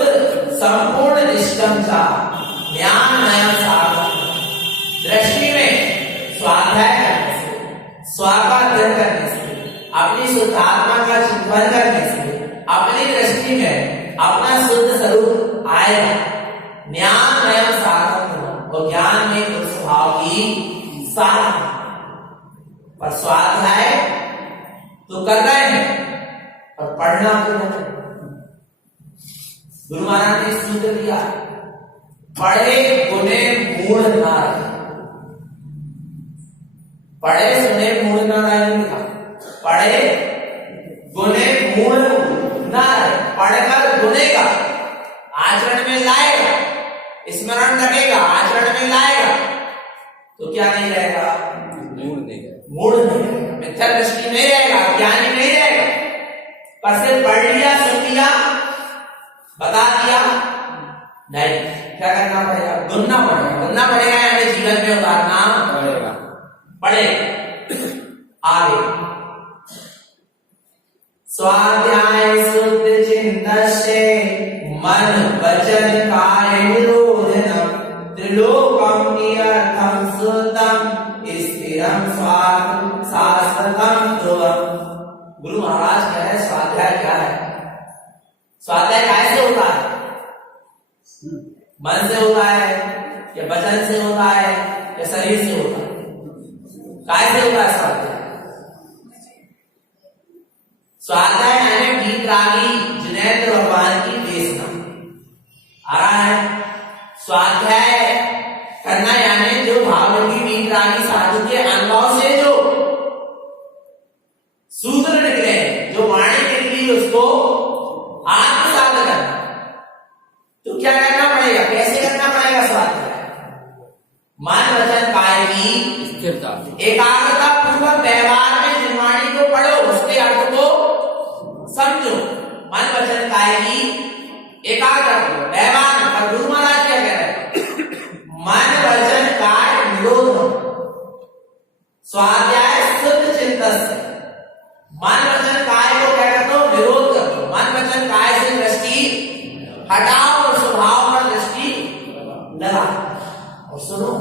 संपूर्ण निष्ठम चा ज्ञानमय साधन, दृष्टि में स्वाध्याय करने से, स्वाध्याय करने से, अपनी शुद्धात्मा का चिंतन करने से अपनी दृष्टि में अपना शुद्ध स्वरूप आएगा। ज्ञानमय साधन और ज्ञान में गुरु स्वभाव की साधन। पर स्वाध्याय तो कर रहे हैं और पढ़ना तो नहीं। गुरु महाराज ने सूत्र दिया, पढ़े गुने मूढ़ ना रहे। पढ़े सुने मूढ़ ना रहे, पढ़े गुने मूढ़ ना रहे। पढ़कर गुनेगा, आचरण में लाएगा, स्मरण रखेगा, आचरण में लाएगा तो क्या नहीं रहेगा? मूढ़ नहीं रहेगा, मिथ्या दृष्टि नहीं रहेगा, ज्ञानी नहीं रहेगा। पर सिर्फ पढ़ लिया, सुन लिया, बता दिया नहीं, क्या करना पड़ेगा? गुनना पड़ेगा। गुनना पड़ेगा यानी जीवन में उतारना पड़ेगा। आगे स्वाध्याय शुद्ध चिंतस्य मन वचन काय निरोधनम त्रिलोकम की अर्थम सुतम स्थिरम शाश्वतम ध्रुवम। गुरु महाराज कह रहे स्वाध्याय क्या है? स्वाध्याय कैसे होता है? मन से होता है या वचन से होता है या शरीर से होता है? कैसे होता है स्वाध्याय? स्वाध्याय यानी वीतरागी जिनेंद्र भगवान की देशना आ रहा है। स्वाध्याय करना यानी जो भावयोगी वीतरागी साधु के अनुभव से जो सूत्र निकले, जो वाणी निकली, उसको आत्मसात करना। तो क्या करना पड़ेगा? कैसे करना पड़ेगा स्वाध्याय? मन वचन काय की स्थिरता, एकाग्रता पूर्वक व्यवहार में जिन वाणी को पढ़ो उसके अर्थ को समझो। मन वचन काय की एकाग्रता व्यवहार। और गुरु महाराज क्या कह रहे हैं? मन वचन काय निरोध। स्वाध्याय शुद्ध चिंतन से मन वचन हटाओ और स्वभाव पर दृष्टि लगा। और सुनो,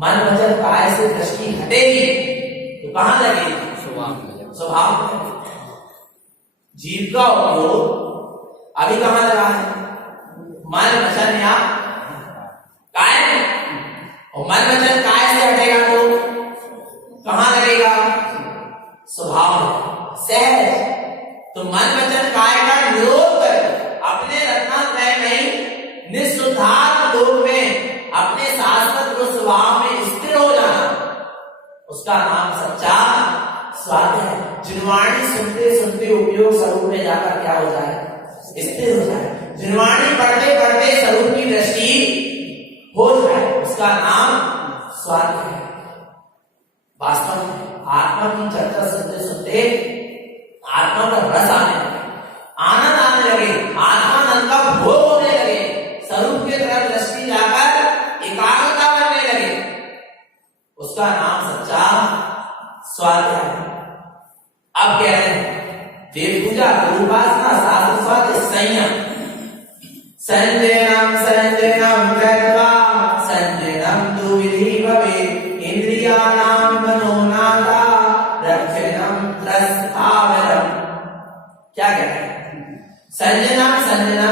मन वचन काया से दृष्टि हटेगी तो कहां लगेगी? स्वभाव में। स्वभाव में। जीव का उपयोग अभी कहां लगा है? मन वचन या काय में। और मन वचन काय से हटेगा तो कहां लगेगा? स्वभाव में, सहज। तो मन वचन काय का निरोध कर अपने रत्नात्रय में निःशुद्धात्म लोक में अपने शाश्वत स्वभाव में स्थिर हो जाना, उसका नाम सच्चा स्वाध्याय है। जिनवाणी सुनते सुनते उपयोग स्वरूप में जाकर क्या हो जाए? स्थिर हो जाए। जिनवाणी पढ़ते पढ़ते स्वरूप की दृष्टि हो जाए, उसका नाम स्वाध्याय है। वास्तव में आत्मा की चर्चा सुनते सुनते आत्मा का रस आने लगे, आनंद आने लगे, आत्मानंद का भोग होने लगे, स्वरूप की तरफ दृष्टि जाकर एकाग्रता बनने लगे, उसका नाम सच्चा स्वाध्याय है। अब कह रहे हैं देव पूजा, गुरु उपासना, शास्त्र स्वाध्याय, संयम। संयम संयम कृत्वा संयम दुविधि भवेत् इंद्रियाणां मनोनाथा रक्षणं त्रस्तावरम्। क्या कहते हैं? संयम करना,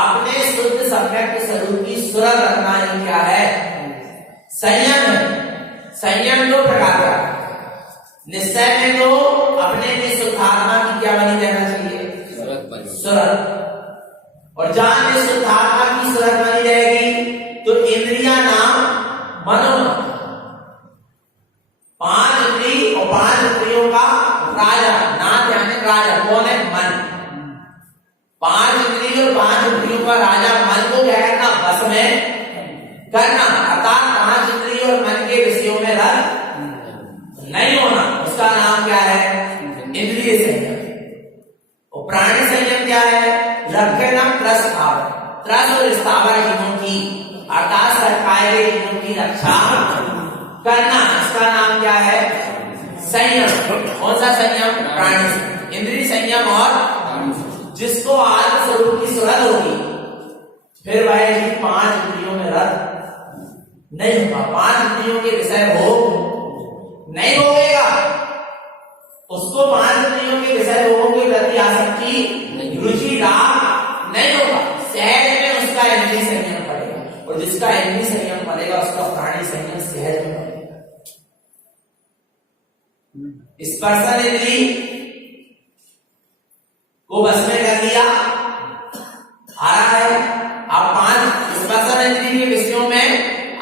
अपने शुद्ध सम्यक स्वरूप की सुरत रखना ही क्या है? संयम। संयम दो प्रकार का, निश्चय में तो अपने में शुद्ध आत्मा की क्या बनी रहना चाहिए? सुरत। और जहां में शुद्ध आत्मा की सुरत बनी रहेगी तो इंद्रिया नाम मनोनाथ, 5 इंद्रिय और 5 इंद्रियों का राजा, नाथ यानी राजा। कौन है? मन। 5 इंद्रिय और 5 इंद्रियों का राजा मन को क्या करना? बस में करना, अर्थात 5 इंद्रिय और मन के विषयों में रत नहीं होना, उसका नाम क्या है? इंद्रिय संयम। और प्राणी संयम क्या है? रक्षणम त्रस्तावर, त्रस और स्थावर जीवों की अर्थात सरकाए गए जीवों की रक्षा करना, इसका नाम क्या है? संयम। कौन सा संयम? प्राणी इंद्रिय संयम। और जिसको आत्म स्वरूप की सुरत होगी फिर वह 5 इंद्रियों में रत नहीं होगा, 5 इंद्रियों के विषय भोग नहीं भोगेगा, उसको 5 इंद्रियों के विषय भोगों के प्रति आसक्ति, रुचि, राग नहीं होगा। सहज में उसका इंद्रिय संयम पड़ेगा, और जिसका इंद्रिय संयम पड़ेगा उसका प्राणी संयम सहज में पड़ेगा। स्पर्शन इंद्रिय को बस में कर लिया, आ रहा है। अब 5 स्पर्शन इंद्रिय के विषयों में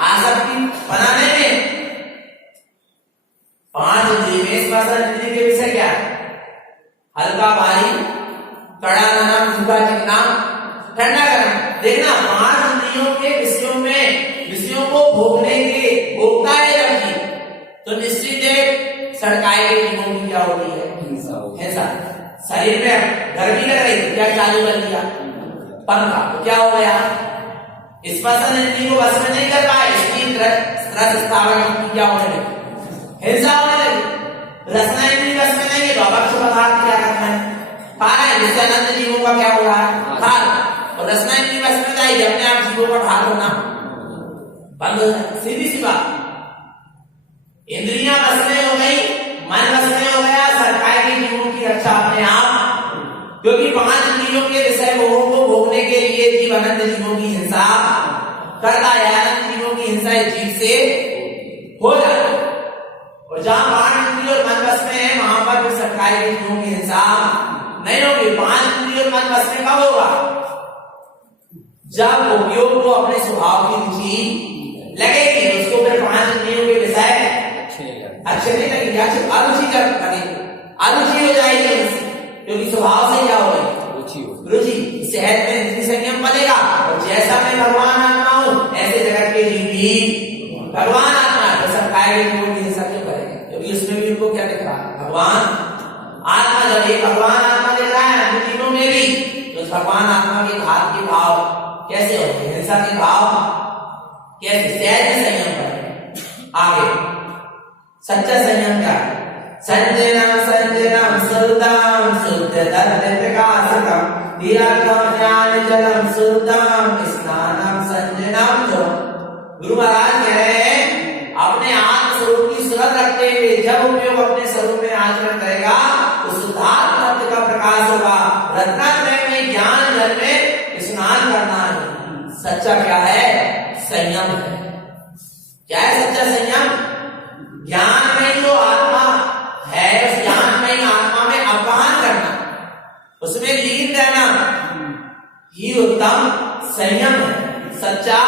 आसक्ति बनाने में 5 इंद्रिय में स्पर्शन इंद्रिय के विषय क्या है? हल्का भारी, कड़ा नरम, सूखा चिकना, ठंडा गर्म। देखना 5 इंद्रियों के विषयों में विषयों को भोगने के भोगता है जब जीव, तो निश्चित है सड़काए गई जीवों की क्या होती है? हिंसा। शरीर में गर्मी लग रही, क्या चालू कर दिया? पंखा। तो क्या हो गया? स्पर्शन इंद्रिय को बस में नहीं कर पाए, इसकी त्रस स्थावर की क्या होने लगी? हिंसा होने लगी। रसना इंद्रिय बस में नहीं है, तो अभक्ष्य पदार्थ क्या करना है? खाना है, जिससे अनंत जीवों का क्या हो रहा है? खाना। और रसना इंद्रिय बस में जाएगी, अपने आप जीवों का ढाल होना बंद हो जाए। सीधी सी बात, इंद्रियां बस में हो गई, मन बस में हो गया, सरकाए गई जीवों की रक्षा अपने आप, क्योंकि 5 इंद्रियों के विषय भोगों को भोगने के लिए जीव अनंत जीवों की हिंसा करता है। अनंत जीवों की हिंसा जीव से हो जाती है। और जहां 5 इंद्रिय और मन बस में है, वहां पर भी सरकाए गई जीवों की हिंसा नहीं होगी। 5 इंद्रिय और मन बस में कब होगा? जब उपयोग को अपने स्वभाव की रुचि लगेगी, उसको फिर 5 इंद्रियों के विषय अच्छे नहीं लगेंगे, अरुचि लगेगी, अरुचि हो जाएगी, क्योंकि स्वभाव से क्या हो गई? रुचि। सहज में इंद्रिय संयम बनेगा, और जैसा मैं भगवान आत्मा हूं ऐसे जगत के जीव भी भगवान आत्मा है। तो सब खाएंगे जीवों की हिंसा क्यों करेंगे? क्योंकि उसमें भी उनको क्या दिख रहा है? भगवान आत्मा। जब एक भगवान आत्मा दिख रहा है अन्य जीवों में भी, तो भगवान आत्मा के घात के भाव कैसे होंगे? हिंसा के भाव कैसे? सहज में संयम करेंगे। आगे सच्चा संयम क्या है? संजयनम संजयनम शुद्धम शुद्ध तत्व प्रकाशकम धीरत्वम ज्ञान ज्ञान जलम शुद्धम स्नानम संजनम जो गुरु महाराज कह रहे हैं अपने आत्म स्वरूप की सुरत रखते हुए जब उपयोग अपने स्वरूप में आचरण करेगा तो शुद्धात्म तत्व का प्रकाश होगा। रत्नात्रय में ज्ञान जल में स्नान करना है। सच्चा क्या है? संयम है। क्या है सच्चा संयम? ज्ञान में जो आत्मा है उस ज्ञान में आत्मा में अपमान करना, उसमें लीन रहना ही उत्तम संयम है। सच्चा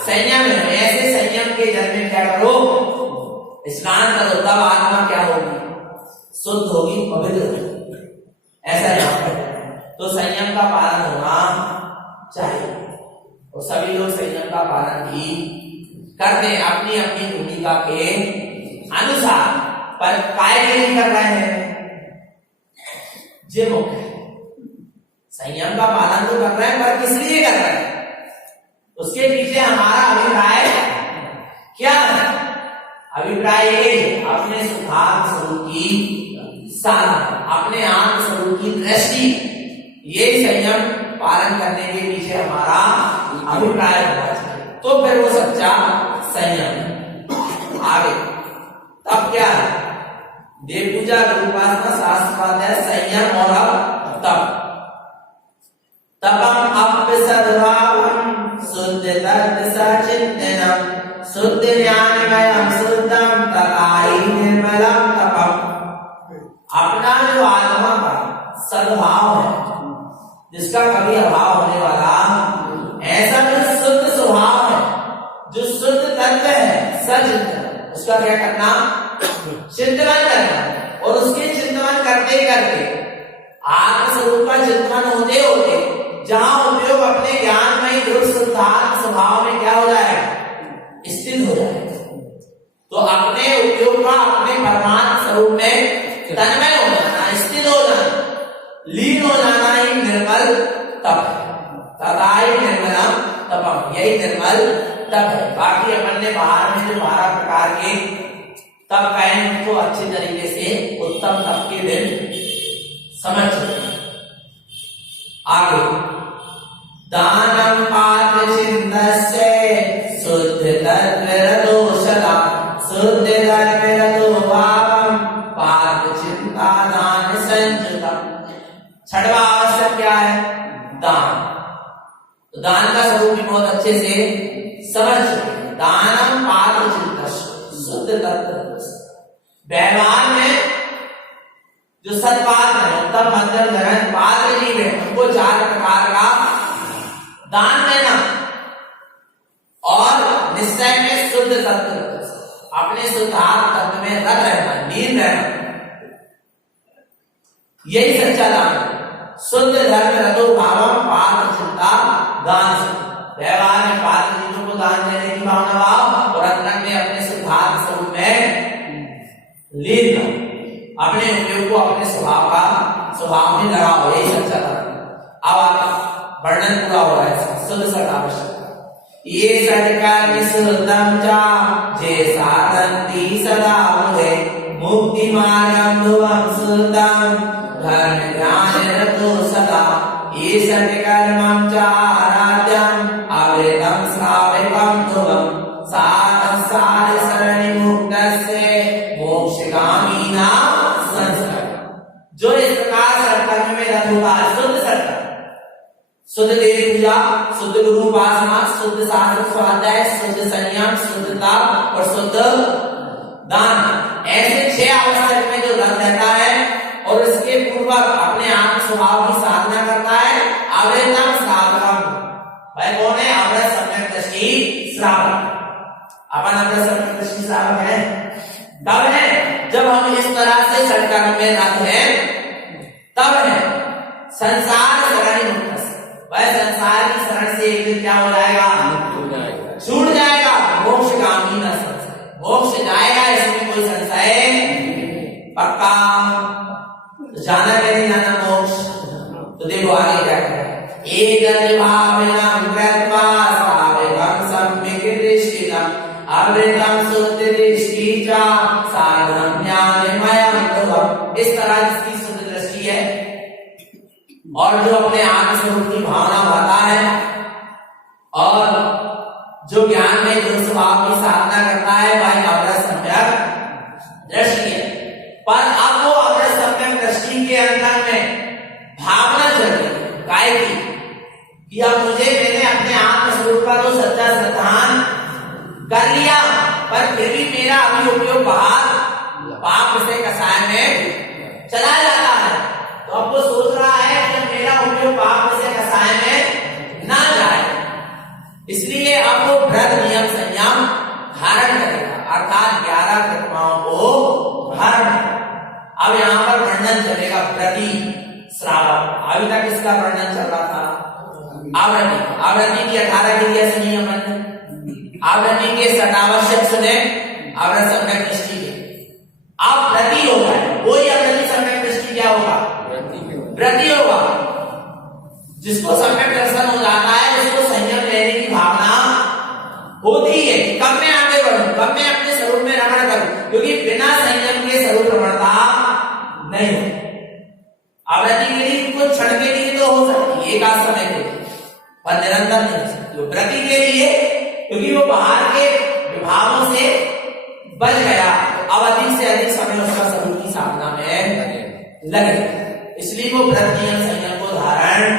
संयम है। ऐसे संयम के जल में क्या करो? स्नान करो, तब आत्मा क्या होगी? शुद्ध होगी, पवित्र होगी। ऐसा यहाँ पर तो संयम का पालन होना चाहिए और सभी लोग संयम का पालन भी करते हैं अपनी अपनी भूमिका के अनुसार। पर काय के लिए कर रहे हैं? जे मुख्य है। संयम का पालन तो कर रहे हैं पर किस लिए कर रहे हैं? उसके पीछे हमारा अभिप्राय क्या है? अभिप्राय ये अपने सुधार स्वरूप की साधना, अपने आत्म स्वरूप की दृष्टि, ये संयम पालन करने के पीछे हमारा अभिप्राय होना चाहिए, तो फिर वो सच्चा संयम। आगे तब क्या है? देव पूजा, गुरु उपासना, शास्त्राध्याय, संयम और अब तपम अप्यसद्भावम शुद्ध तत्व सचिन्तनम शुद्ध ज्ञानमयम शुद्धम तथाहि निर्मलम तपम। अपना जो आत्मा का सद्भाव है, जिसका कभी अभाव होने वाला, ऐसा जो शुद्ध स्वभाव है, जो शुद्ध तत्व है, सचिंतन, उसका क्या करना? चिंतन करना। और उसके चिंतन करते करते आत्मस्वरूप का चिंतन होते होते जहां उपयोग अपने ज्ञान में दृढ़ शुद्धात्म स्वभाव में क्या हो जाएगा? स्थित हो जाएगा। तो अपने उपयोग का अपने परमात्म स्वरूप में तन्मय हो जाना, स्थित हो जाना, लीन हो जाना ही निर्मल तप है। तथाहि निर्मलम तपम, यही निर्मल तप है। बाकी अपन ने बाहर में जो 12 प्रकार के तप कहे हैं तो अच्छे तरीके से उत्तम तप के दिन समझ सकते हैं। आगे दानम पात्र चिंतस्य शुद्ध तत्वरदोषदा शुद्ध धर्मरदो भावम पात्र चिंता दान संयुतम। छठवां आवश्यक क्या है? दान। तो दान का स्वरूप भी बहुत अच्छे से समझ चुके। दानम पात्र चिंता शुद्ध तत्व। व्यवहार में जो सत्पात्र है, उत्तम मध्यम जघन पात्र जीव है, उनको 4 प्रकार का दान देना और निश्चय में शुद्ध तत्व, अपने शुद्धात्म तत्व में रत रहना, लीन रहना, यही सच्चा दान है। शुद्ध धर्म रतो भावम पात्र चिंता दान से व्यवहार में पात्र जीवों को दान देने की भावना भाव और अंतरंग में अपने शुद्धात्म स्वरूप में लीन रहो, अपने उपयोग को अपने स्वभाव में लगाओ, यही सच्चा धर्म। अब वर्णन पूरा हो रहा है। शुद्ध सत आवश्यक ये सत्कर्म शुद्धम चा जे साधन्ति सदा मुहे मुक्ति मार्गम ध्रुवम शुद्धम धर्म ज्ञान रतो सदा ये सत्कर्मं चा आराध्यम अवृतम श्रावकम ध्रुवम संसार शरणि मुक्तस्य मोक्षगामिना संस्कार। जो इस प्रकार सत्कर्म में रत होता है, शुद्ध सत्कर्म, शुद्ध देव पूजा, शुद्ध गुरु उपासना, शुद्ध शास्त्र स्वाध्याय, शुद्ध संयम, शुद्ध तप और शुद्ध दान, ऐसे 6 आवश्यक में जो रत रहता है और इसके पूर्वक अपने आत्म स्वभाव की साधना करता है, अवृतम श्रावकम। भाई कौन है? अवृत सम्यक दृष्टि श्रावक। अपन अवृत सम्यक दृष्टि श्रावक है तब है जब हम इस तरह से सत्कर्म में रत हैं, तब है संसार शरण मुक्त। वह संसार की शरण से एक दिन क्या हो जाएगा? छूट जाएगा। मोक्षगामी न संशय, मोक्ष जाएगा, इसमें कोई संशय पक्का। तो जाना है नहीं जाना मोक्ष? तो देखो आगे क्या कह रहा है। एक भावनाम कृत्वा सावेकं सम्यक् दृष्टितम अवृतम शुद्ध दृष्टि च साधनं ज्ञानमयं ध्रुवम्। इस तरह जिसकी शुद्ध दृष्टि है और जो अपने आत्मस्वरूप की भावना भाता है और जो ज्ञान में गुरु स्वभाव की साधना करता है वह अमृत सम्यक दृष्टि है। पर अब वो अमृत सम्यक दृष्टि के अंदर में भावना चल रही है काय की कि अब मैंने अपने आत्मस्वरूप का तो सच्चा सिद्धांत कर लिया, पर फिर भी मेरा अभी उपयोग बाहर पाप से कसाय में चला जाता है। तो अब वो सोच रहा है कि मेरा उपयोग पाप से कसाय में ना जाए, इसलिए अब वो व्रत नियम संयम धारण करेगा, अर्थात 11 प्रतिमाओं को धारण। अब यहाँ पर वर्णन चलेगा प्रति श्रावक। अभी तक इसका वर्णन चल रहा था आवृत्ति की 18 क्रिया सुनिए अपन, आवृत्ति के सटावश्यक सुने, आवृत्ति सम्यक दृष्टि के। अब प्रति होगा, वही आवृत्ति सम्यक दृष्टि क्या होगा? प्रति होगा। जिसको सम्यक दर्शन हो जाता है, जिसको संयम लेने की भावना होती है, कब मैं आगे बढ़ूं, कब मैं अपने स्वरूप में रमण करूं, क्योंकि बिना संयम के स्वरूप रमणता नहीं हो। आवृत्ति के लिए कुछ क्षण के लिए तो हो सकती है, एक आध समय के लिए, पर निरंतर नहीं हो सकती। प्रति के लिए क्योंकि वो बाहर के विभागों से बच गया, अब अधिक से अधिक समय उसका स्वरूप की साधना में लगे, इसलिए वो व्रत नियम संयम को धारण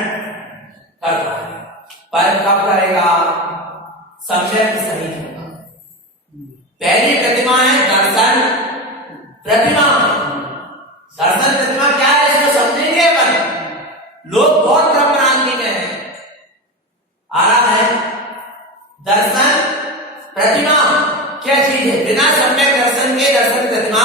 करता है। पर कब करेगा? सम्यक सहित होगा। पहली प्रतिमा है दर्शन प्रतिमा। दर्शन प्रतिमा क्या है, इसको समझेंगे अपन। लोग बहुत भ्रम भ्रांति में है, आ रहा है। दर्शन प्रतिमा क्या चीज है? बिना सम्यक दर्शन के दर्शन प्रतिमा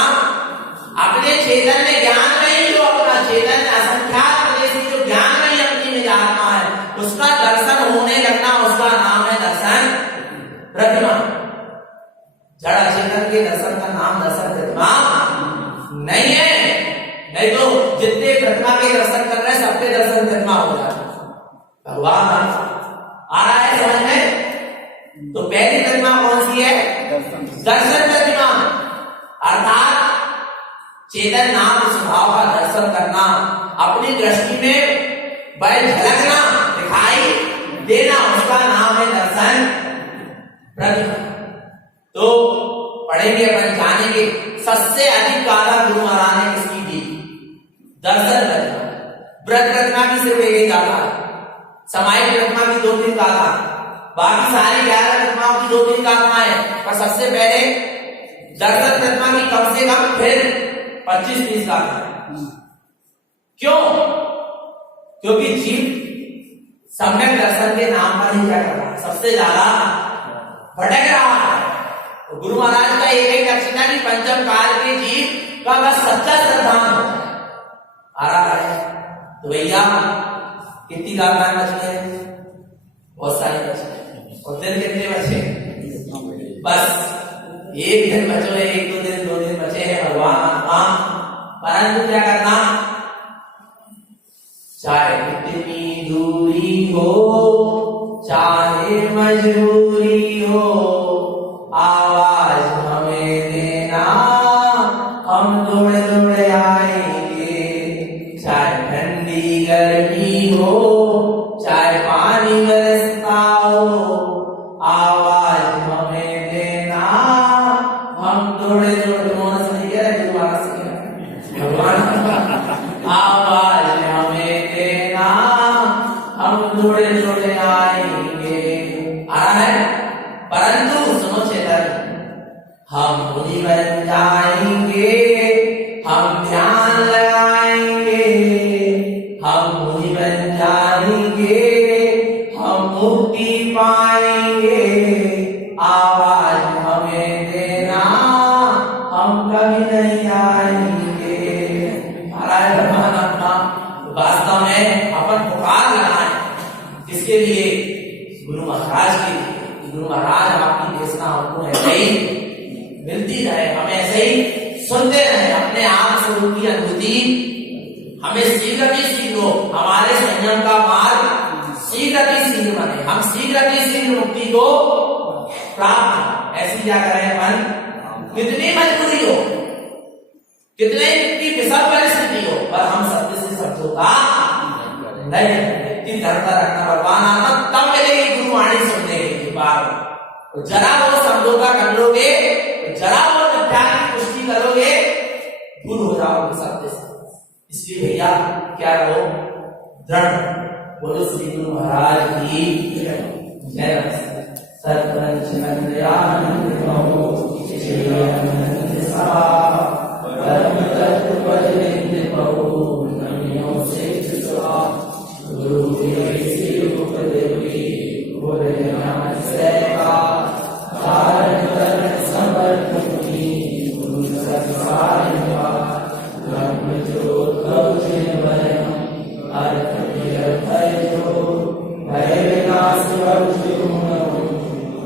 अपने चैतन्य ज्ञान में ही, जो अपना चैतन्य असंख्यात प्रदेश जो ज्ञान में ही अपनी निज आत्मा है, उसका दर्शन होने लगना, उसका नाम है दर्शन प्रतिमा। जड़ चेतन के दर्शन का नाम दर्शन प्रतिमा नहीं है। नहीं तो जितने प्रतिमा के दर्शन कर रहे हैं सबके दर्शन प्रतिमा हो जाते हैं। भगवान आ रहा है समझ में? तो पहली प्रतिमा कौन सी है? दर्शन प्रतिमा, अर्थात चेतन नाम स्वभाव का दर्शन करना, अपनी दृष्टि में वह झलकना, दिखाई देना, उसका नाम है दर्शन प्रतिमा। तो पढ़ेंगे अपन, जानेंगे सबसे अधिक गाथा गुरु महाराज ने किसकी दी? दर्शन प्रतिमा। व्रत प्रतिमा की सिर्फ एक ही गाथा, समाहित प्रतिमा की 2-3 गाथा, बाकी सारी 11 प्रतिमाओं की 2-3 गाथाएं, पर सबसे पहले दर्शन प्रतिमा की कम से कम फिर 25-30 गाथा। क्यों? क्योंकि जीव सम्यक दर्शन के नाम पर ही क्या कर रहा है? सबसे ज्यादा भटक रहा है। तो गुरु महाराज का एक लक्षण है कि पंचम काल के जीव का बस सच्चा श्रद्धांत आ रहा है। तो भैया कितनी गाथाएं बची है? बहुत सारी बची है। और दिन कितने बचे? बस एक दिन बचे हैं, 1-2 दिन 2 दिन बचे हैं भगवान आत्मा। परंतु क्या करना? चाहे कितनी दूरी हो, चाहे मजबूरी हो, आवाज हमें देना, हम दौड़े दौड़े आएंगे। चाहे ठंडी गर्मी हो, चाहे पानी बरसता हो, आवाज हमें देना, हम दौड़े दौड़े। तुम्हारा सही कह रहे, तुम्हारा सही भगवान। आवाज हमें देना, हम दौड़े दौड़े आएंगे। आ रहा है। परंतु सुनो चेतन, हम मुनि बन जाएंगे, हम ध्यान लगाएंगे, हम मुनि बन जाएंगे, हम मुक्ति पाएंगे। आवाज हमें देना, हम कभी नहीं आएंगे। वास्तव में अपन पुकार लगाए इसके लिए गुरु महाराज के लिए। गुरु महाराज आपकी देशना हमको ऐसे ही मिलती रहे, हमें ऐसे ही सुनते रहे, अपने आप स्वरूप की अनुभूति हमें शीघ्र ही शीघ्र, हमारे संयम का मार्ग शीघ्र ही शीघ्र बने, हम शीघ्र ही शीघ्र मुक्ति को प्राप्त। ऐसी क्या करें अपन? कितनी मजबूरी हो, कितने की विषम परिस्थिति हो, पर हम सत्य से समझौता नहीं इतनी धरता रखना भगवान आता तब मिलेगी गुरुवाणी सुनने के बाद। तो जरा वो समझौता कर लोगे, जरा वो विज्ञान की पुष्टि करोगे, दूर हो जाओगे सत्य से। इसलिए भैया क्या रहो दृढ़। बोलो श्री गुरु महाराज की जय। सत्पंचनंदयानंद प्रभु श्री अनंत सभा परम तत्व पद नित्य प्रभु नमियो श्रेष्ठ सभा गुरु श्री उपदेवी बोले ज्ञान सेवा धारण करण समर्थ मुनि गुरु सत्सारिवा ब्रह्म ज्योत कौशल वरम अर्थ निरर्थय जो भय विनाश वरुषो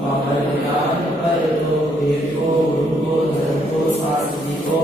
अमर ज्ञान पर दो वेद को गुरु को धर्म को शास्त्री को